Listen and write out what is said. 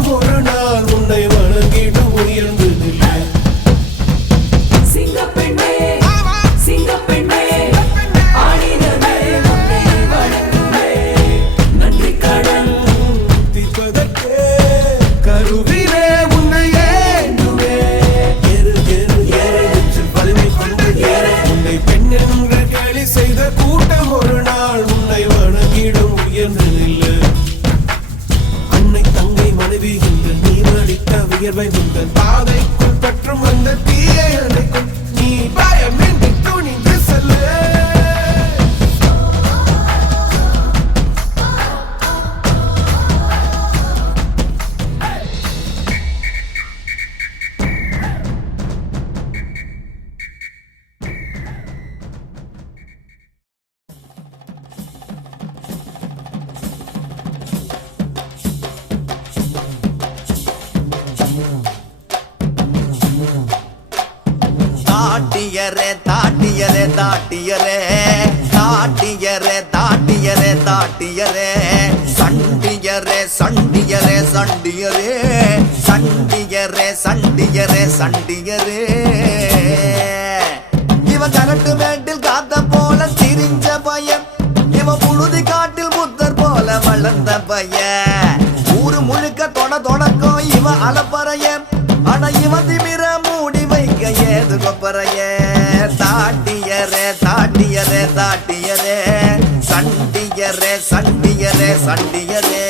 கூட்டம் ஒரு நாள் உன்னை வணங்கிடும் உயர்ந்ததில்லை. சிங்கப்பெண்ணே சிங்கப்பெண்ணே ஆடினமே உன்னை வணங்குமே நன்றி கடன் தீர்ப்பதற்கே கருவிலே உன்னை ஏந்துமே. ஏறு ஏறு ஏறு என்று வலிமை கொண்டு ஏறு. உன்னை பெண் என்று கேலி செய்த கூட்டம் ஒரு நாள் உன்னை வணங்கிடும் உயர்ந்ததில்லை. அன்னை தங்கை மனைவி என்று நீ அடித்த வியர்வை உங்கள் பாதைக்குள் பற்றும் அந்த தீயை அணைக்கும். நீ பயமின்றி துணிந்து செல்லு. தாட்டியரே தாட்டியரே தாட்டியரே தாட்டியரே தாட்டியரே தாட்டியரே சண்டியரே சண்டியரே சண்டியரே சண்டியரே சண்டியரே சண்டியரே இவ கரட்டு மேட்டில் காத்த போல திரிஞ்ச பையன், இவ புழுதி காட்டில் புத்தர் போல வளர்ந்த பையன். ஊரு முழுக்க தொடக்கம் இவ அலப்பறையன், ஆனா இவ திமிர மூடி வைக்க ஏது கொப்பறைய. தாட்டியரே தாட்டியரே தாட்டியரே சண்டியரே சண்டியரே சண்டியரே